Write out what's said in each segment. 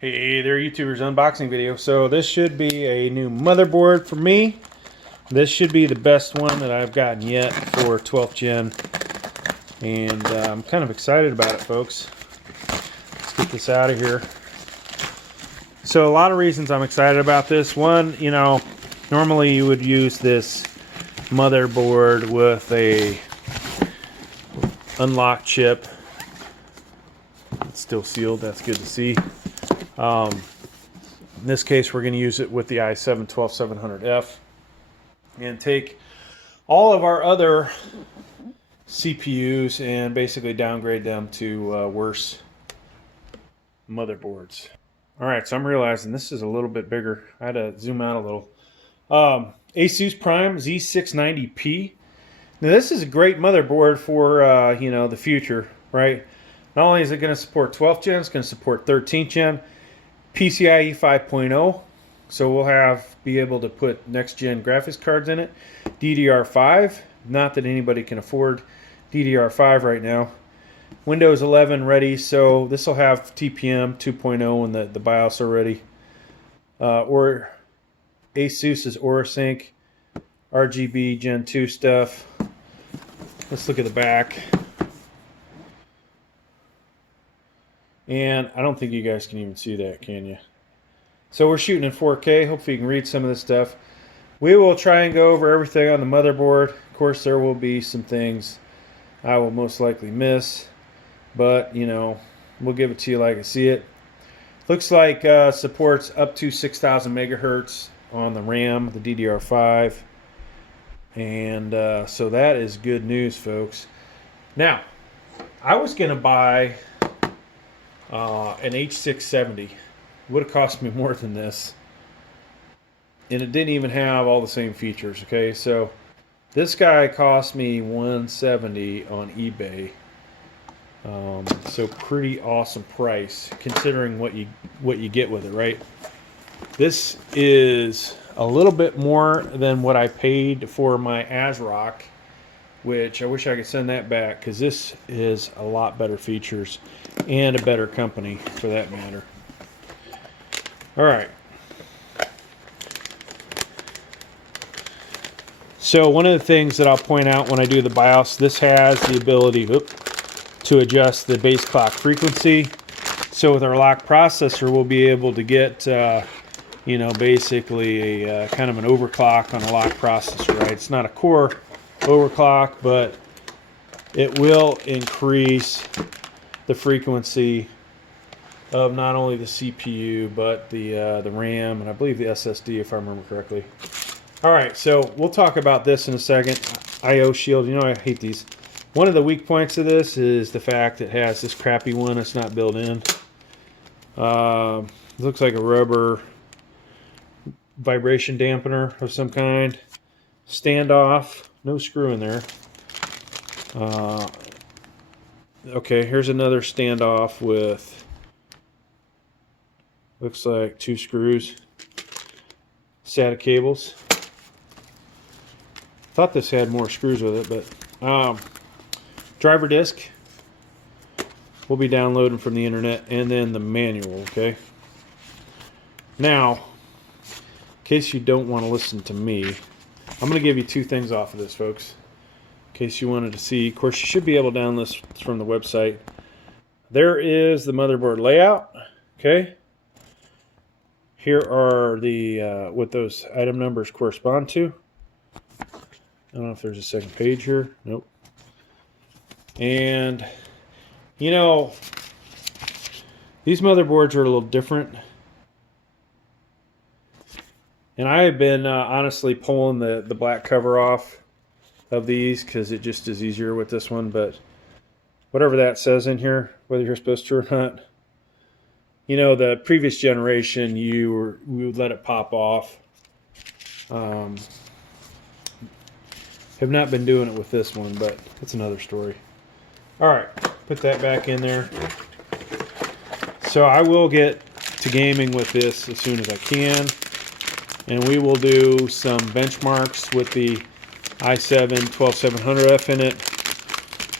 Hey there, YouTubers, unboxing video. So this should be a new motherboard for me. This should be the best one that I've gotten yet for 12th gen. And I'm kind of excited about it, folks. Let's get this out of here. So a lot of reasons I'm excited about this. One, you know, normally you would use this motherboard with a unlocked chip. It's still sealed, that's good to see. In this case, we're going to use it with the i7 12700F and take all of our other CPUs and basically downgrade them to worse motherboards. Alright, so I'm realizing this is a little bit bigger. I had to zoom out a little. Asus Prime Z690 P. Now this is a great motherboard for you know, the future, right? Not only is it going to support 12th gen, it's going to support 13th gen. PCIe 5.0, so we'll be able to put next gen graphics cards in it. DDR5, not that anybody can afford DDR5 right now. Windows 11 ready, so this will have TPM 2.0 and the BIOS already. Or Asus's AuraSync, RGB Gen 2 stuff. Let's look at the back. And I don't think you guys can even see that, can you? So we're shooting in 4K. Hopefully you can read some of this stuff. We will try and go over everything on the motherboard. Of course, there will be some things I will most likely miss. But, you know, we'll give it to you like I see it. Looks like supports up to 6,000 megahertz on the RAM, the DDR5. And so that is good news, folks. Now, I was going to buy an H670. Would have cost me more than this, and it didn't even have all the same features. Okay, so this guy cost me $170 on eBay, so pretty awesome price considering what you get with it, right? This is a little bit more than what I paid for my ASRock, which I wish I could send that back because this is a lot better features and a better company for that matter. All right. So one of the things that I'll point out when I do the BIOS, this has the ability to adjust the base clock frequency. So with our lock processor, we'll be able to get, you know, basically a kind of an overclock on a lock processor, right? It's not a core overclock, but it will increase the frequency of not only the CPU but the RAM and I believe the SSD, if I remember correctly. All right, so we'll talk about this in a second. I/O shield, you know I hate these. One of the weak points of this is the fact it has this crappy one that's not built in. It looks like a rubber vibration dampener of some kind. Standoff, no screw in there. Okay, here's another standoff with, looks like 2 screws. SATA cables. Thought this had more screws with it, but driver disc. We'll be downloading from the internet, and then the manual, okay? Now, in case you don't want to listen to me, I'm going to give you 2 things off of this, folks. In case you wanted to see. Of course, you should be able to download this from the website. There is the motherboard layout. Okay. Here are the what those item numbers correspond to. I don't know if there's a second page here. Nope. And you know, these motherboards are a little different. And I have been honestly pulling the black cover off of these because it just is easier with this one, but whatever that says in here, whether you're supposed to or not, you know, the previous generation we would let it pop off. Have not been doing it with this one, but it's another story. All right, put that back in there. So I will get to gaming with this as soon as I can, and we will do some benchmarks with the i7 12700F in it,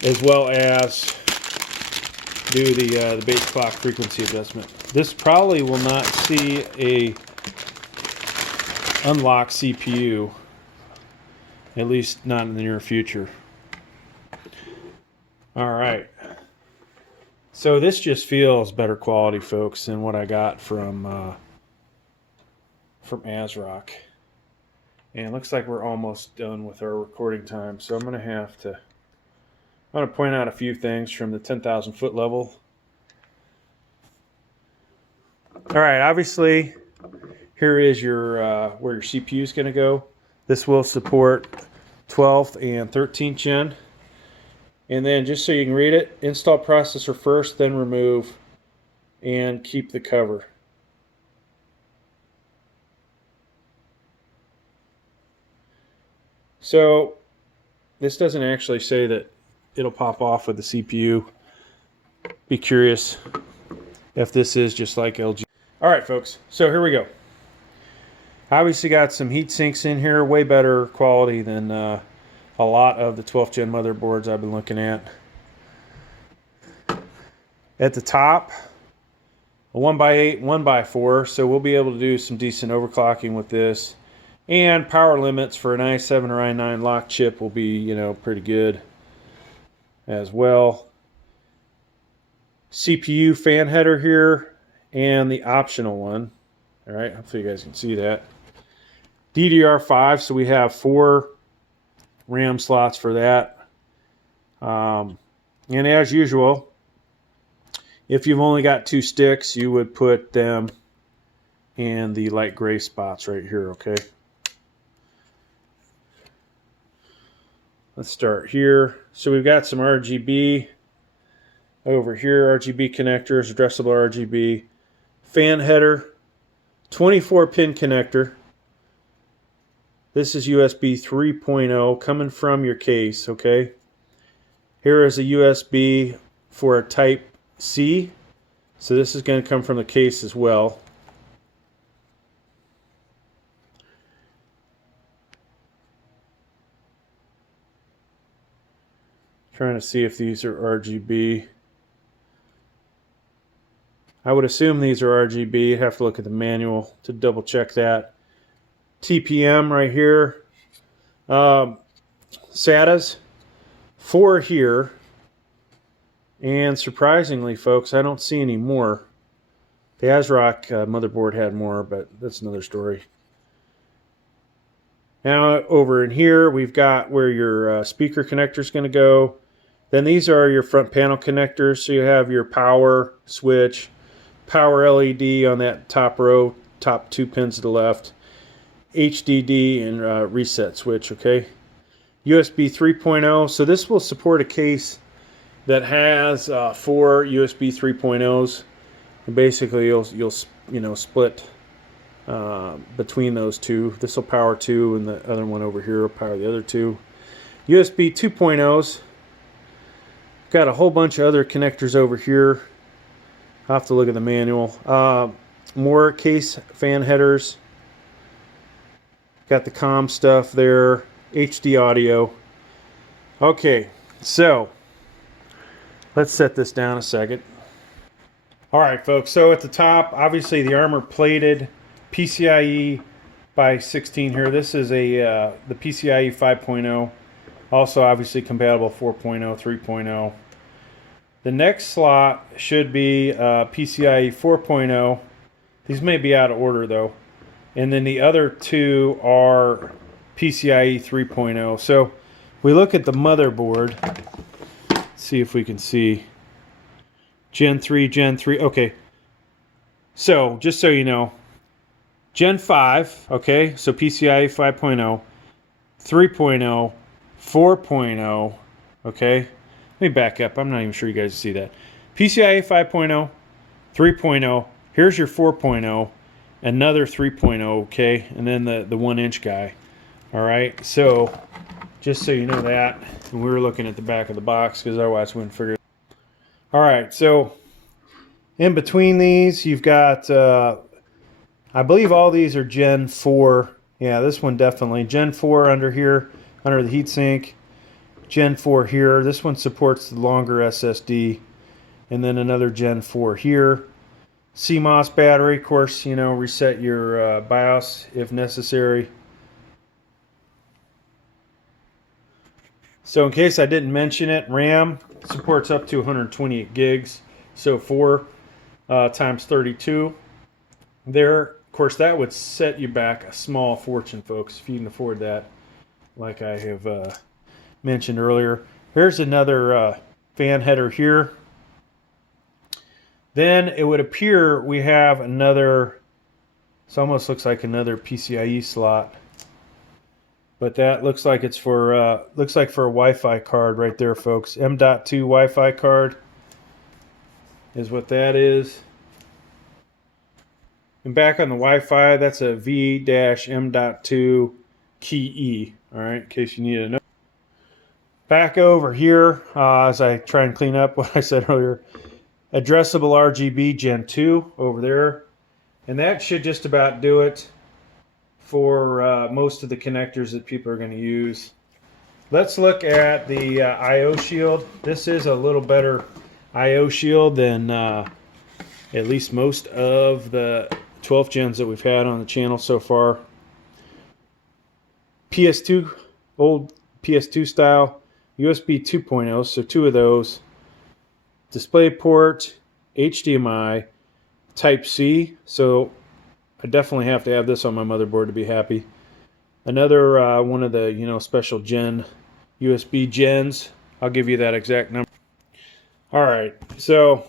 as well as do the base clock frequency adjustment. this probably will not see a unlocked CPU, at least not in the near future. All right. So this just feels better quality, folks, than what I got from ASRock. And it looks like we're almost done with our recording time. So I'm going to point out a few things from the 10,000 foot level. All right, obviously, here is your where your CPU is going to go. This will support 12th and 13th gen. And then just so you can read it, install processor first, then remove and keep the cover. So this doesn't actually say that it'll pop off with the CPU. Be curious if this is just like LG. All right, folks, so here we go. Obviously got some heat sinks in here, way better quality than a lot of the 12th gen motherboards I've been looking at. At the top, a 1x8, 1x4, so we'll be able to do some decent overclocking with this. And power limits for an i7 or i9 lock chip will be, you know, pretty good as well. CPU fan header here and the optional one. All right, hopefully you guys can see that. DDR5, so we have 4 RAM slots for that. And as usual, if you've only got 2 sticks, you would put them in the light gray spots right here, okay? Let's start here. So we've got some RGB over here, RGB connectors, addressable RGB, fan header, 24-pin connector. This is USB 3.0 coming from your case, okay? Here is a USB for a Type C. So this is going to come from the case as well. Trying to see if these are RGB. I would assume these are RGB. You'd have to look at the manual to double check that. TPM right here. SATAs. 4 here. And surprisingly, folks, I don't see any more. The ASRock motherboard had more, but that's another story. Now over in here, we've got where your speaker connector is going to go. Then these are your front panel connectors. So you have your power switch, power LED on that top row, top 2 pins to the left, HDD and reset switch, okay? USB 3.0. So this will support a case that has 4 USB 3.0s. And basically you'll split between those two. This will power 2 and the other one over here will power the other 2. USB 2.0s. Got a whole bunch of other connectors over here. I'll have to look at the manual. More case fan headers. Got the comm stuff there. HD audio. Okay, so let's set this down a second. All right, folks, so at the top, obviously the armor plated PCIe by 16 here. This is the PCIe 5.0. Also obviously compatible 4.0, 3.0. The next slot should be PCIe 4.0. These may be out of order though. And then the other 2 are PCIe 3.0. So we look at the motherboard. Let's see if we can see. Gen 3, Gen 3. Okay. So just so you know, Gen 5, okay, so PCIe 5.0, 3.0, 4.0, okay. Let me back up. I'm not even sure you guys see that. PCIe 5.0, 3.0, here's your 4.0, another 3.0, okay, and then the 1-inch guy. All right, so just so you know that, and we were looking at the back of the box because otherwise we wouldn't figure it out. All right, so in between these, you've got, I believe all these are Gen 4. Yeah, this one definitely. Gen 4 under here, under the heatsink. Gen 4 here. This one supports the longer SSD. And then another Gen 4 here. CMOS battery. Of course, you know, reset your BIOS if necessary. So in case I didn't mention it, RAM supports up to 128 gigs. So 4 times 32. There, of course, that would set you back a small fortune, folks, if you can afford that, like I have mentioned earlier. Here's another fan header here. Then it would appear we have another, this almost looks like another PCIe slot, but that looks like it's for looks like for a Wi-Fi card right there, folks. M.2 Wi-Fi card is what that is. And back on the Wi-Fi, that's a V-M.2 key E. All right, in case you need to know. Back over here, as I try and clean up what I said earlier, addressable RGB Gen 2 over there. And that should just about do it for most of the connectors that people are going to use. Let's look at the I/O shield. This is a little better I/O shield than at least most of the 12th gens that we've had on the channel so far. PS2, old PS2 style, USB 2.0, so 2 of those. Display port, HDMI, Type-C, so I definitely have to have this on my motherboard to be happy. Another one of the, you know, special gen USB gens. I'll give you that exact number. All right, so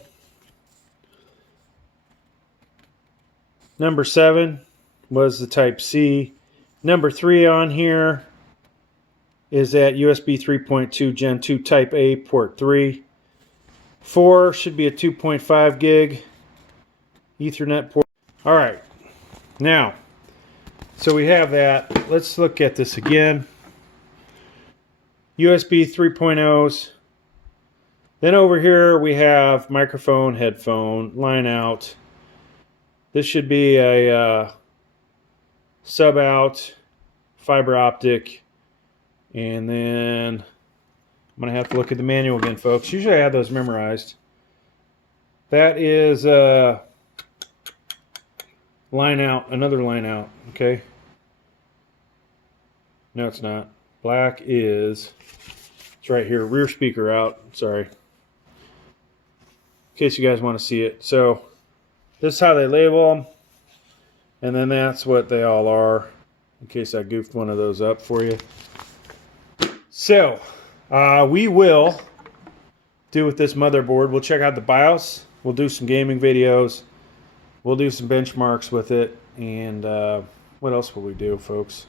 number 7 was the Type-C. Number 3 on here is that USB 3.2 Gen 2 Type A port 3. 4 should be a 2.5 gig Ethernet port. All right, now, so we have that. Let's look at this again. USB 3.0s. Then over here we have microphone, headphone, line out. This should be a sub out, fiber optic, and then I'm going to have to look at the manual again, folks. Usually I have those memorized. That is line out, another line out, okay? No, it's not. Black is, it's right here, rear speaker out, sorry. In case you guys want to see it. So this is how they label them. And then that's what they all are, in case I goofed one of those up for you. So, we will do with this motherboard, we'll check out the BIOS, we'll do some gaming videos, we'll do some benchmarks with it, and what else will we do, folks?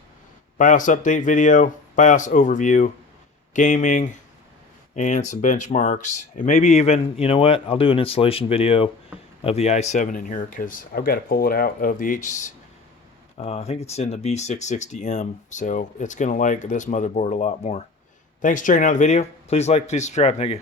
BIOS update video, BIOS overview, gaming, and some benchmarks. And maybe even, you know what, I'll do an installation video of the i7 in here, because I've got to pull it out of the I think it's in the B660M, so it's going to like this motherboard a lot more. Thanks for checking out the video. Please like, please subscribe. Thank you.